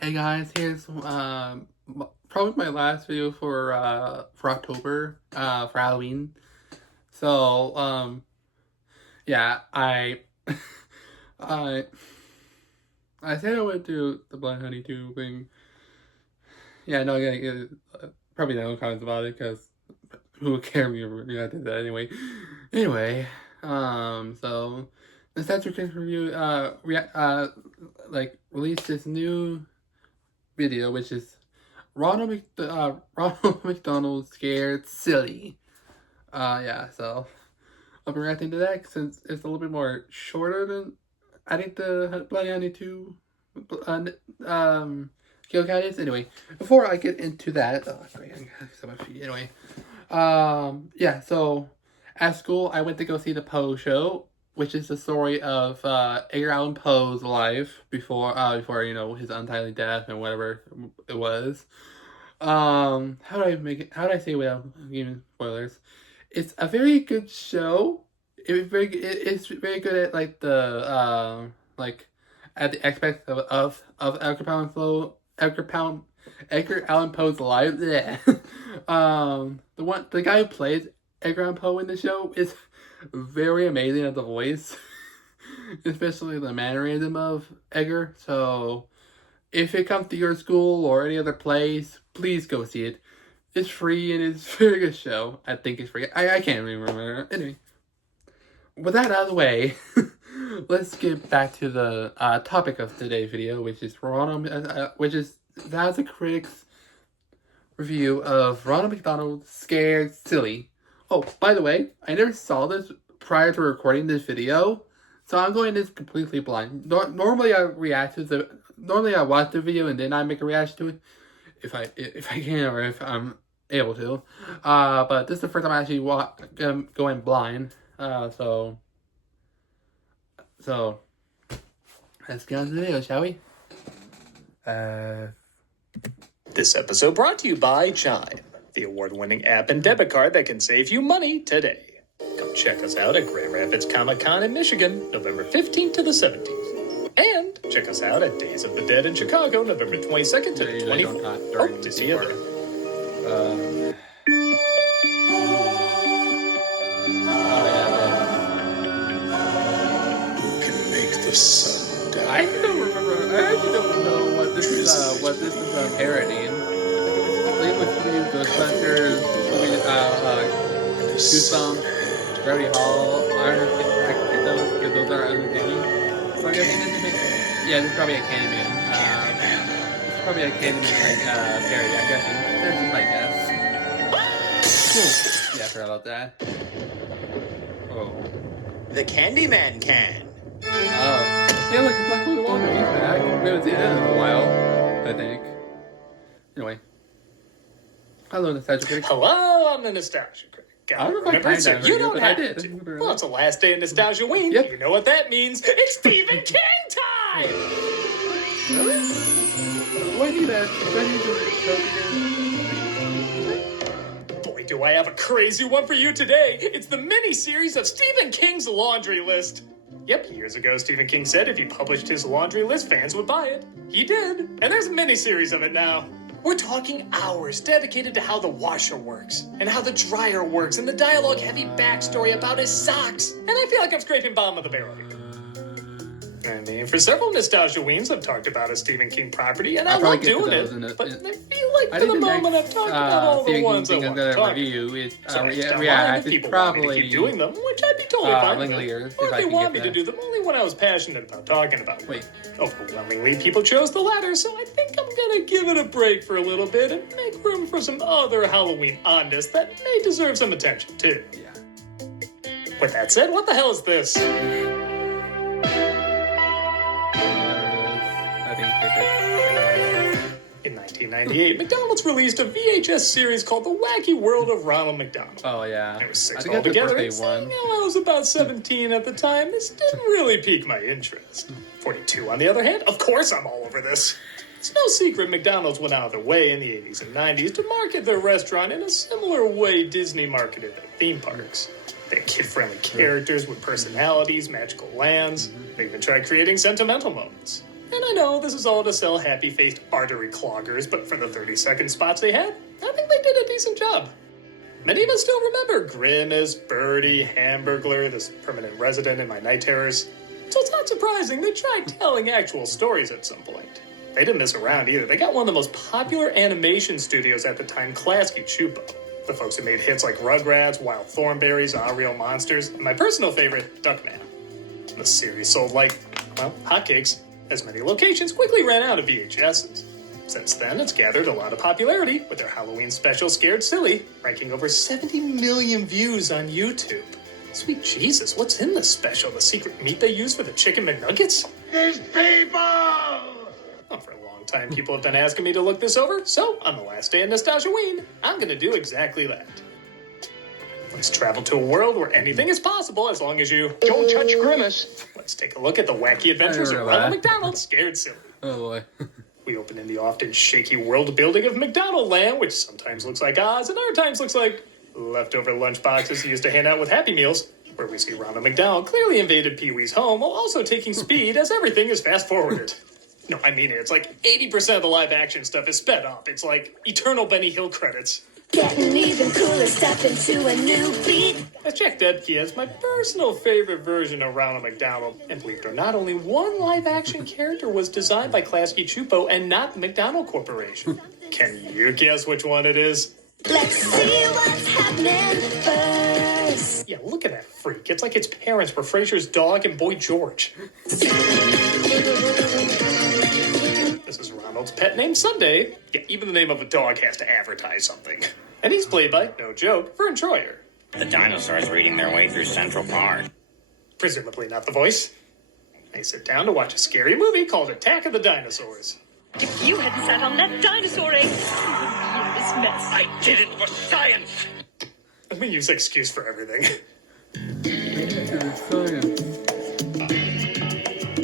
Hey guys, here's probably my last video for October for Halloween. So yeah, I I said I would do the Blind Honey 2 thing. Yeah, no, I'm gonna get probably no comments about it because who would care if you did that anyway. Anyway, so the Statue Kids review released this new video, which is Ronald McDonald Scared Silly. Yeah, so I'll be reacting to that since it's a little bit more shorter than I think the Bloody Honey 2 Kill Cat is. Anyway, before I get into that, sorry, I got so much feet. Anyway, yeah, so at school I went to go see the Poe show, which is the story of Edgar Allan Poe's life before his untimely death and whatever it was. How do I make it? How do I say without giving spoilers? It's a very good show. It's very good at like the at the aspects of Edgar Allan Poe's life. Yeah. The guy who plays Edgar Allan Poe in the show is very amazing at the voice, especially the mannerism of Edgar. So if it comes to your school or any other place, please go see it. It's free and it's a very good show. I think it's free. I can't remember. Anyway, with that out of the way, let's get back to the topic of today's video, which is that's a critic's review of Ronald McDonald Scared Silly. Oh, by the way, I never saw this prior to recording this video, so I'm going this completely blind. Normally I watch the video and then I make a reaction to it, if I can or if I'm able to. But this is the first time I actually going blind. So let's get on to the video, shall we? This episode brought to you by Chime, the award-winning app and debit card that can save you money today. Come check us out at Grand Rapids Comic-Con in Michigan, November 15th to the 17th. And check us out at Days of the Dead in Chicago, November 22nd to the 24th. Hope to see you there. Can make the sun down. I don't remember. I actually don't know what this is parodying. I think it was Ghostbusters, Goosebumps, Gravity Hall. I don't know if those because those are other things. So I guess this is probably a Candyman. It's probably a Candyman parody. I'm guessing. That's just my guess. Cool. Yeah, I forgot about that. Oh. The Candyman can. Oh. Yeah, look, it's Black Widow Walker. He's back. We haven't seen him in a while, I think. Anyway. Hello, Nostalgia Critic. Hello, I'm the Nostalgia Critic. I don't know if I timed that you don't but have I did. to. Well, it's the last day of Nostalgia Ween. Yep. You know what that means. It's Stephen King time! Really? Do I need that? Boy, do I have a crazy one for you today. It's the mini-series of Stephen King's laundry list. Yep, years ago, Stephen King said if he published his laundry list, fans would buy it. He did, and there's a mini-series of it now. We're talking hours dedicated to how the washer works, and how the dryer works, and the dialogue-heavy backstory about his socks. And I feel like I'm scraping bottom of the barrel here. I mean, for several Nostalgia Weens, I've talked about a Stephen King property, and I love doing it. But I feel like for the moment, I've talked about all the ones I want to talk about. So next time around, if people want me to keep doing them, which I'd be totally fine with, or if they want me to do them only when I was passionate about talking about them. Overwhelmingly, people chose the latter, so I think I'm gonna give it a break for a little bit and make room for some other Halloween oddness that may deserve some attention, too. Yeah. With that said, what the hell is this? In 1998, McDonald's released a VHS series called The Wacky World of Ronald McDonald. Oh, yeah. There were 6 altogether, and seeing how I was about 17 at the time, this didn't really pique my interest. 42, on the other hand, of course I'm all over this. It's no secret McDonald's went out of their way in the 80s and 90s to market their restaurant in a similar way Disney marketed their theme parks. They had kid-friendly characters with personalities, magical lands. They even tried creating sentimental moments. And I know this is all to sell happy-faced artery cloggers, but for the 30-second spots they had, I think they did a decent job. Many of us still remember Grimace, Birdie, Hamburglar, this permanent resident in my night terrors. So it's not surprising they tried telling actual stories at some point. They didn't mess around either. They got one of the most popular animation studios at the time, Klasky Csupo. The folks who made hits like Rugrats, Wild Thornberrys, Ah Real Monsters, and my personal favorite, Duckman. The series sold like, well, hotcakes, as many locations quickly ran out of VHSs. Since then, it's gathered a lot of popularity, with their Halloween special Scared Silly ranking over 70 million views on YouTube. Sweet Jesus, what's in this special? The secret meat they use for the chicken McNuggets? These people! Well, for a long time, people have been asking me to look this over, so on the last day of Nostalgia-ween, I'm gonna do exactly that. Let's travel to a world where anything is possible as long as you Don't touch Grimace. Let's take a look at the wacky adventures of Ronald McDonald's Scared Silly. Oh boy. We open in the often shaky world building of McDonald Land, which sometimes looks like Oz and other times looks like leftover lunchboxes he used to hand out with Happy Meals, where we see Ronald McDonald clearly invaded Pee-wee's home while also taking speed as everything is fast-forwarded. No, I mean it. It's like 80% of the live-action stuff is sped up. It's like eternal Benny Hill credits. Getting even cooler, step into a new beat. As Jack Debke has my personal favorite version of Ronald McDonald. And believe it or not, only one live-action character was designed by Klasky Csupo and not the McDonald Corporation. Can you guess which one it is? Let's see what's happening first. Yeah, look at that freak. It's like its parents were Frasier's dog and Boy George. This is Ronald's pet named Sunday. Yeah, even the name of a dog has to advertise something. And he's played by, no joke, Vern Troyer. The dinosaurs reading their way through Central Park. Presumably not the voice. They sit down to watch a scary movie called Attack of the Dinosaurs. If you hadn't sat on that dinosaur egg, you wouldn't be in this mess. I did it for science! Let me use excuse for everything.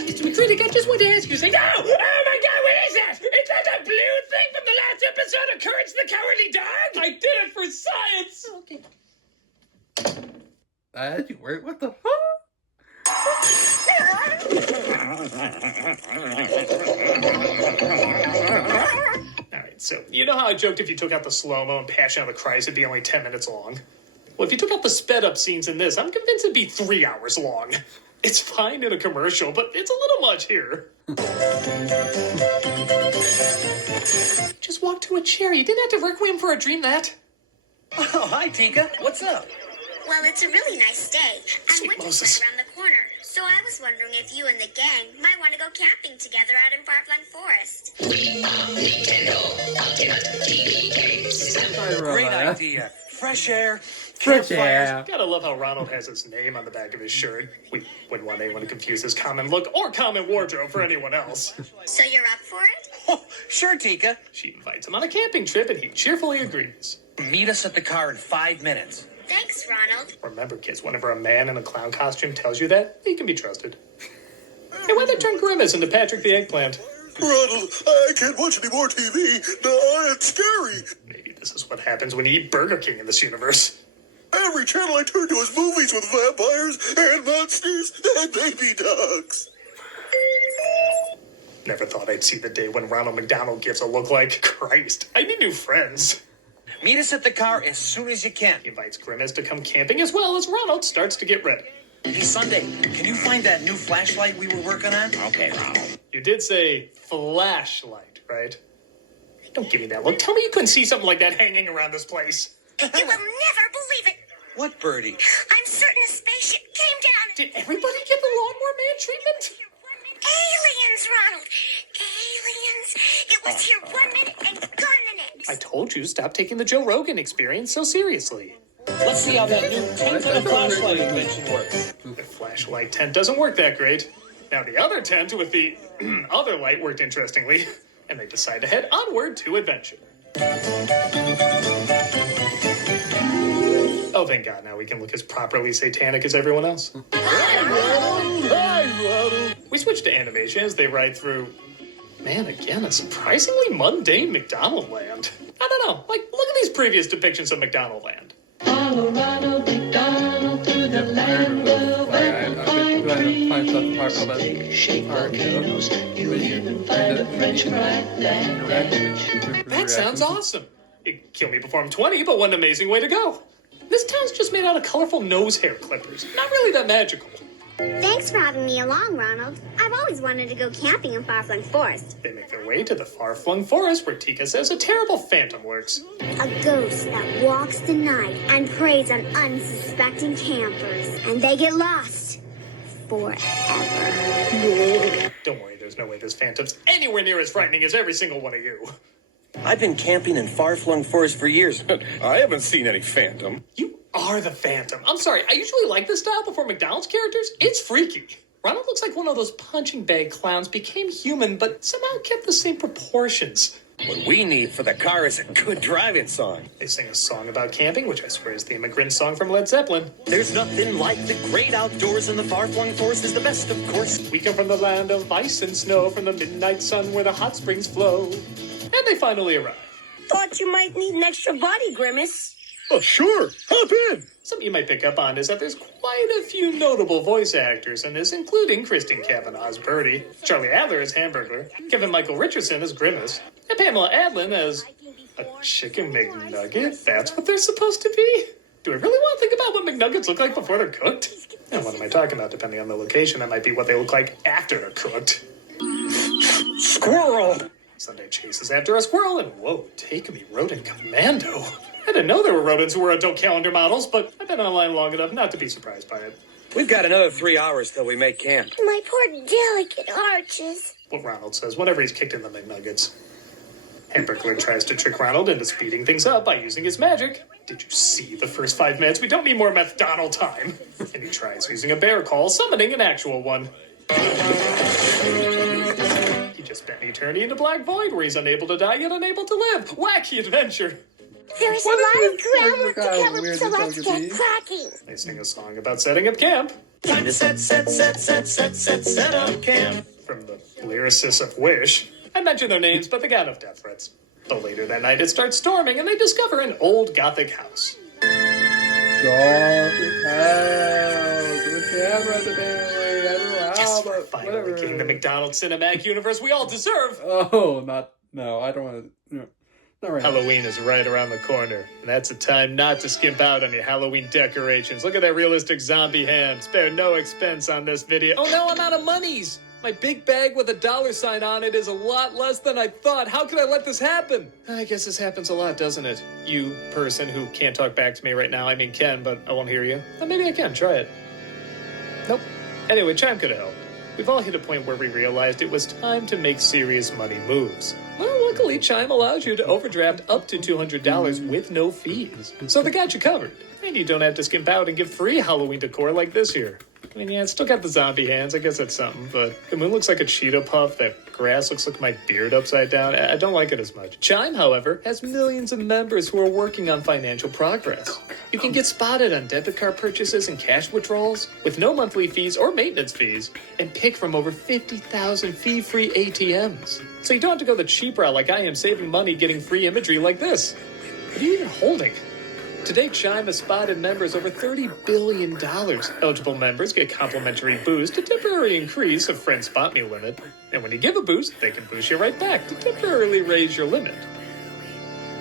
Mr. McCritic, I just want to ask you something. No! Oh my god, what is that? Is that the blue thing from the last episode of Courage the Cowardly Dog? I did it for science! Okay. What the fuck? Alright, so you know how I joked if you took out the slow-mo and Passion of the Christ it'd be only 10 minutes long? Well, if you took out the sped-up scenes in this, I'm convinced it'd be 3 hours long. It's fine in a commercial, but it's a little much here. Just walk to a chair. You didn't have to requiem for a dream that. Oh, hi, Tika. What's up? Well, it's a really nice day. Sweet And winter's Moses. right around the corner. So I was wondering if you and the gang might want to go camping together out in Farflung Forest. Great idea. Fresh air. Fresh campfires. air. Gotta love how Ronald has his name on the back of his shirt. We wouldn't want anyone to confuse his common look or common wardrobe for anyone else. So you're up for it? Oh, sure, Tika. She invites him on a camping trip and he cheerfully agrees. Meet us at the car in 5 minutes. Thanks, Ronald. Remember, kids, whenever a man in a clown costume tells you that, he can be trusted. Hey, why'd they turn Grimace into Patrick the Eggplant? Ronald, I can't watch any more TV. No, it's scary. Maybe this is what happens when you eat Burger King in this universe. Every channel I turn to is movies with vampires and monsters and baby dogs. Never thought I'd see the day when Ronald McDonald gives a look like Christ. I need new friends. Meet us at the car as soon as you can. He invites Grimace to come camping as well as Ronald starts to get ready. Hey, Sunday, can you find that new flashlight we were working on? Okay, Ronald. You did say flashlight, right? Don't give me that look. Tell me you couldn't see something like that hanging around this place. You will never believe it. What, Birdie? I'm certain a spaceship came down. Did everybody get the Lawnmower Man treatment? Aliens, Ronald. Aliens. It was here 1 minute and gone the next. I told you, stop taking the Joe Rogan experience so seriously. Let's see how that new tent and a flashlight invention works. The flashlight tent doesn't work that great. Now the other tent with the other light worked interestingly, and they decide to head onward to adventure. Oh, thank God, now we can look as properly satanic as everyone else. We switch to animation as they ride through, man, again, a surprisingly mundane McDonald land. I don't know, like, look at these previous depictions of McDonald land. Follow Ronald McDonald through the land of I've been trying to find stuff part of a Shake part volcanoes, you will even find a friendship right there. That sounds awesome. It'd kill me before I'm 20, but what an amazing way to go. This town's just made out of colorful nose hair clippers. Not really that magical. Thanks for having me along, Ronald. I've always wanted to go camping in Far-Flung Forest. They make their way to the far-flung forest where Tika says a terrible phantom lurks. A ghost that walks the night and preys on unsuspecting campers. And they get lost forever. Don't worry, there's no way this phantom's anywhere near as frightening as every single one of you. I've been camping in far-flung forest for years. I haven't seen any phantom. You are the phantom. I'm sorry, I usually like this style before McDonald's characters. It's freaky. Ronald looks like one of those punching bag clowns became human, but somehow kept the same proportions. What we need for the car is a good driving song. They sing a song about camping, which I swear is the immigrant song from Led Zeppelin. There's nothing like the great outdoors, and the far-flung forest is the best, of course. We come from the land of ice and snow, from the midnight sun where the hot springs flow. And they finally arrive. Thought you might need an extra body, Grimace. Oh, sure. Hop in. Something you might pick up on is that there's quite a few notable voice actors in this, including Kristen Cavanaugh as Birdie, Charlie Adler as Hamburglar, Kevin Michael Richardson as Grimace, and Pamela Adlin as a chicken McNugget? That's what they're supposed to be? Do I really want to think about what McNuggets look like before they're cooked? And what am I talking about? Depending on the location, that might be what they look like after they're cooked. Squirrel! Sunday chases after a squirrel, and whoa, take me rodent commando. I didn't know there were rodents who were adult calendar models, but I've been online long enough not to be surprised by it. We've got another 3 hours till we make camp. My poor delicate arches. What Ronald says whenever he's kicked in the McNuggets. Hamburglar tries to trick Ronald into speeding things up by using his magic. Did you see the first 5 minutes? We don't need more McDonald time. And he tries using a bear call, summoning an actual one. He just spent an eternity in the Black Void where he's unable to die yet unable to live. Wacky adventure. There's a lot of groundwork to cover, so let's get cracking. They sing a song about setting up camp. Time to set up camp. From the lyricists of Wish. I mentioned their names, but they got enough death threats. But later that night it starts storming and they discover an old Gothic house. Yes, we're finally getting the McDonald's cinematic universe we all deserve. No, I don't want to. Not right now. Halloween is right around the corner, and that's a time not to skimp out on your Halloween decorations. Look at that realistic zombie hand. Spare no expense on this video. Oh no, I'm out of monies! My big bag with a $sign on it is a lot less than I thought. How could I let this happen? I guess this happens a lot, doesn't it? You person who can't talk back to me right now. I mean, can, but I won't hear you. Maybe I can. Try it. Nope. Anyway, Chime could have helped. We've all hit a point where we realized it was time to make serious money moves. Well, luckily, Chime allows you to overdraft up to $200 with no fees. So they got you covered. And you don't have to skimp out and give free Halloween decor like this here. I mean, yeah, it's still got the zombie hands. I guess that's something. But the moon looks like a Cheeto Puff. That grass looks like my beard upside down. I don't like it as much. Chime, however, has millions of members who are working on financial progress. You can get spotted on debit card purchases and cash withdrawals with no monthly fees or maintenance fees and pick from over 50,000 fee-free ATMs. So you don't have to go the cheap route like I am, saving money getting free imagery like this. What are you even holding? Today, Chime has spotted members over $30 billion. Eligible members get complimentary boost, a temporary increase of friend spot me limit. And when you give a boost, they can boost you right back to temporarily raise your limit.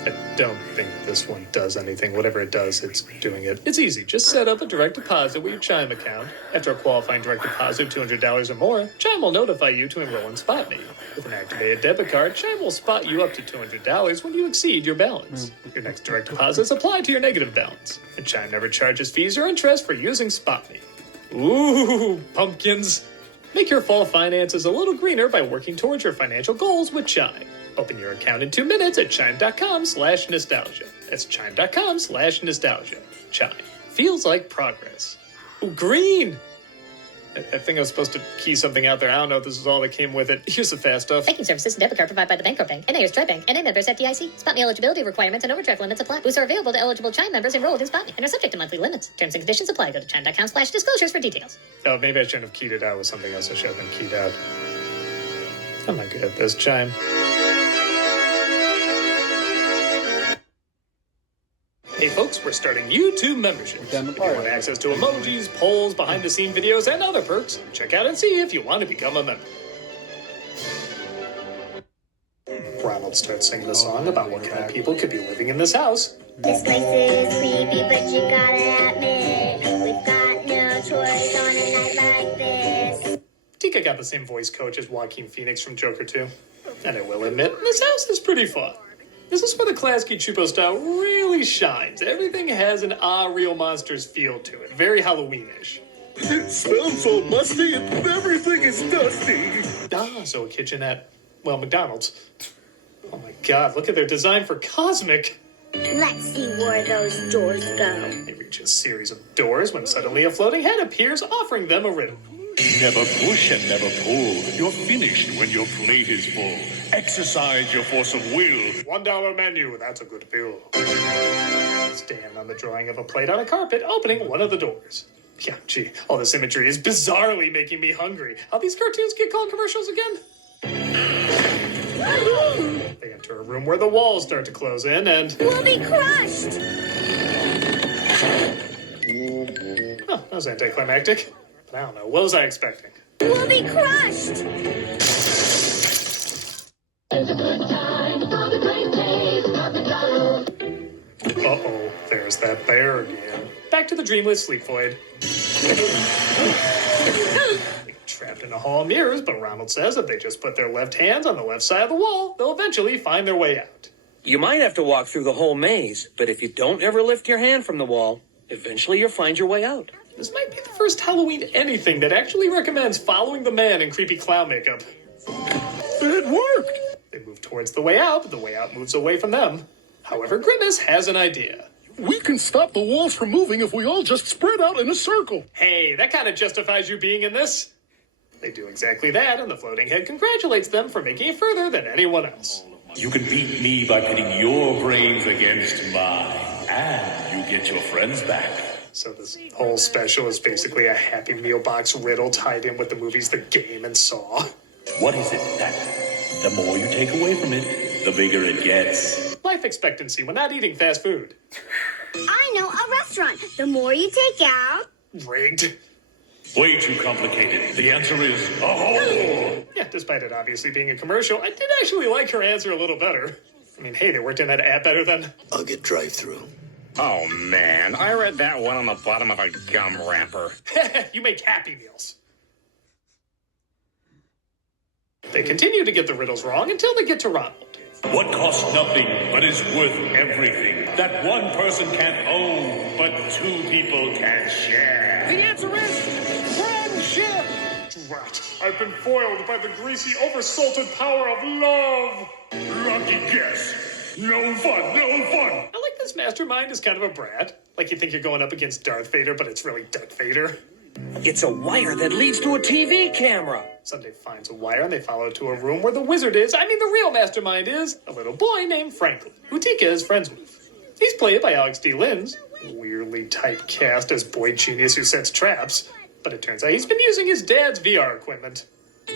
I don't think this one does anything. Whatever it does, it's doing it. It's easy. Just set up a direct deposit with your Chime account. After a qualifying direct deposit of $200 or more, Chime will notify you to enroll in SpotMe. With an activated debit card, Chime will spot you up to $200 when you exceed your balance. Your next direct deposit is applied to your negative balance. And Chime never charges fees or interest for using SpotMe. Ooh, pumpkins. Make your fall finances a little greener by working towards your financial goals with Chime. Open your account in 2 minutes at chime.com/nostalgia. That's chime.com/nostalgia. Chime. Feels like progress. Ooh, green! I think I was supposed to key something out there. I don't know if this is all that came with it. Here's the fast stuff. Banking services and debit card provided by the Bancorp Bank. NA or Stripe Bank. NA members FDIC. SpotMe eligibility requirements and overdraft limits apply. Boosts are available to eligible Chime members enrolled in SpotMe and are subject to monthly limits. Terms and conditions apply. Go to chime.com/disclosures for details. Oh, maybe I shouldn't have keyed it out with something else. I should have been keyed out. I'm not good at this, Chime. Hey folks, we're starting YouTube memberships. Them If you apart. want access to emojis, polls, behind-the-scene videos, and other perks, check out and see if you want to become a member. Ronald starts singing a song about what kind of people could be living in this house. This place is creepy, but you gotta admit, we've got no choice on a night like this. Tika got the same voice coach as Joaquin Phoenix from Joker 2. And I will admit, this house is pretty fun. This is where the Klasky Chupo style really shines. Everything has an Real Monsters feel to it. Very Halloweenish. It smells so musty and everything is dusty. So a kitchen at, well, McDonald's. Oh my god, look at their design for Cosmic. Let's see where those doors go. They reach a series of doors when suddenly a floating head appears offering them a riddle. Never push and never pull. You're finished when your plate is full. Exercise your force of will. $1 menu, that's a good bill. Stand on the drawing of a plate on a carpet, opening one of the doors. Yeah, gee, all this imagery is bizarrely making me hungry. How these cartoons get called commercials again? They enter a room where the walls start to close in and... We'll be crushed! Oh, that was anticlimactic. But I don't know, what was I expecting? We'll be crushed! Uh-oh, there's that bear again. Back to the dreamless sleep void. Trapped in a hall of mirrors, but Ronald says if they just put their left hands on the left side of the wall, they'll eventually find their way out. You might have to walk through the whole maze, but if you don't ever lift your hand from the wall, eventually you'll find your way out. This might be the first Halloween anything that actually recommends following the man in creepy clown makeup. It worked. They move towards the way out, but the way out moves away from them. However, Grimace has an idea. We can stop the walls from moving if we all just spread out in a circle. Hey, that kind of justifies you being in this. They do exactly that, and the floating head congratulates them for making it further than anyone else. You can beat me by pitting your brains against mine, and you get your friends back. So this whole special is basically a Happy Meal box riddle tied in with the movies The Game and Saw. What is it that the more you take away from it, the bigger it gets? Life expectancy when not eating fast food. I know, a restaurant. The more you take out... Rigged. Way too complicated. The answer is a hole. Yeah, despite it obviously being a commercial, I did actually like her answer a little better. I mean, hey, they worked in that ad better than... I'll get drive-through. Oh, man, I read that one on the bottom of a gum wrapper. You make Happy Meals. They continue to get the riddles wrong until they get to Ronald. What costs nothing but is worth everything? That one person can't own, but two people can share. The answer is friendship! Drat, I've been foiled by the greasy, oversalted power of love. Lucky guess. No fun, no fun. I like this mastermind is kind of a brat. Like you think you're going up against Darth Vader, but it's really Duck Vader. It's a wire that leads to a TV camera. Sunday finds a wire and they follow it to a room where the wizard is, the real mastermind is, a little boy named Franklin, who Tika is friends with. He's played by Alex D. Linz, weirdly typecast as boy genius who sets traps, but it turns out he's been using his dad's VR equipment.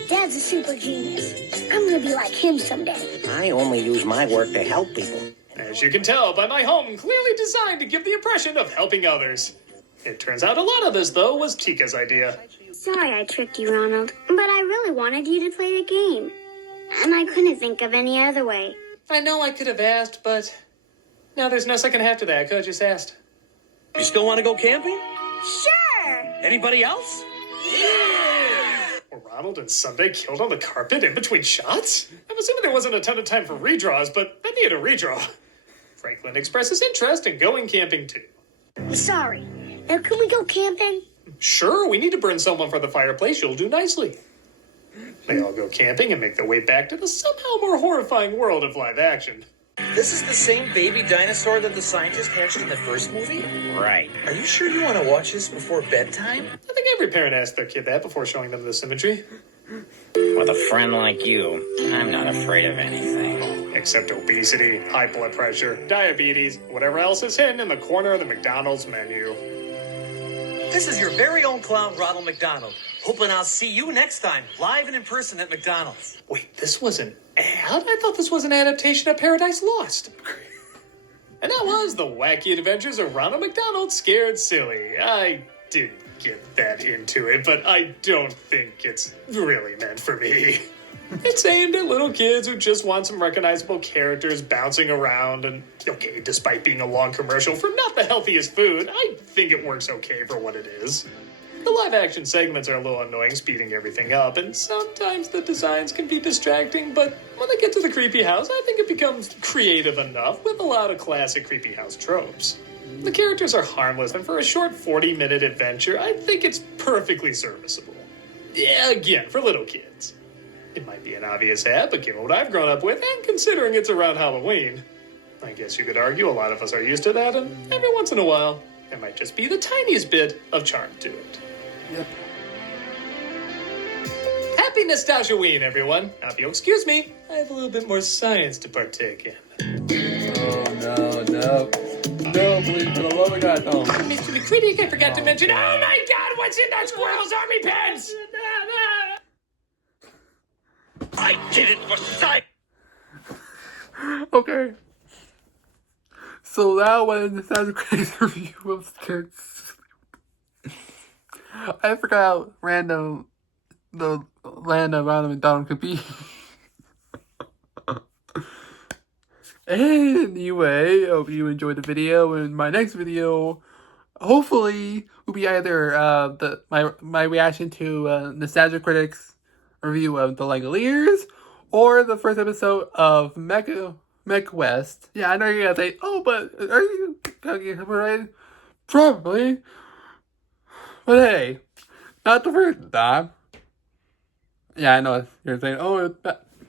Dad's a super genius. I'm gonna be like him someday. I only use my work to help people. As you can tell by my home, clearly designed to give the impression of helping others. It turns out a lot of this, though, was Tika's idea. Sorry I tricked you, Ronald. But I really wanted you to play the game. And I couldn't think of any other way. I know I could have asked, but... now there's no second half to that. I could have just asked. You still want to go camping? Sure! Anybody else? Were Ronald and Sunday killed on the carpet in between shots? I'm assuming there wasn't a ton of time for redraws, but that needed a redraw. Franklin expresses interest in going camping, too. Sorry. Now can we go camping? Sure, we need to burn someone for the fireplace. You'll do nicely. They all go camping and make their way back to the somehow more horrifying world of live action. This is the same baby dinosaur that the scientist hatched in the first movie? Right. Are you sure you want to watch this before bedtime? I think every parent asks their kid that before showing them this imagery. With a friend like you, I'm not afraid of anything. Except obesity, high blood pressure, diabetes, whatever else is hidden in the corner of the McDonald's menu. This is your very own clown, Ronald McDonald. Hoping I'll see you next time, live and in person at McDonald's. Wait, this was an ad? I thought this was an adaptation of Paradise Lost. And that was The Wacky Adventures of Ronald McDonald Scared Silly. I didn't get that into it, but I don't think it's really meant for me. It's aimed at little kids who just want some recognizable characters bouncing around, and okay, despite being a long commercial for not the healthiest food, I think it works okay for what it is. The live-action segments are a little annoying, speeding everything up, and sometimes the designs can be distracting, but when they get to the creepy house, I think it becomes creative enough with a lot of classic creepy house tropes. The characters are harmless, and for a short 40-minute adventure, I think it's perfectly serviceable. Yeah, again, for little kids. It might be an obvious ad, but given what I've grown up with, and considering it's around Halloween, I guess you could argue a lot of us are used to that, and every once in a while, there might just be the tiniest bit of charm to it. Yep. Happy Nostalgia-ween, everyone. Now, if you'll excuse me, I have a little bit more science to partake in. Oh, no. No, please, for the love of God, don't. Mr. McCritic, I forgot to mention, oh my God, what's in those Squirrel's Army pens? I did it for science! Okay. So that was the Sound Crazy review of Scared Silly. I forgot how random the land of Ronald McDonald could be. Anyway, hope you enjoyed the video. In my next video, hopefully, will be either my reaction to Nostalgia Critics' review of The Langoliers, or the first episode of Mech West. Yeah, I know you're gonna say, oh, but are you gonna get right? Probably. But hey, not the first time. Yeah, I know you're saying, oh,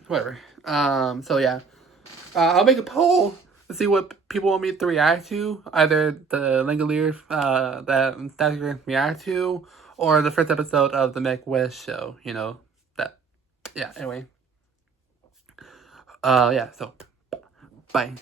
whatever. So yeah. I'll make a poll to see what people want me to react to. Either the Langoliers that Nostalgia Critics react to, or the first episode of the Mech West show. You know, that. Yeah, anyway. Yeah, so, bye.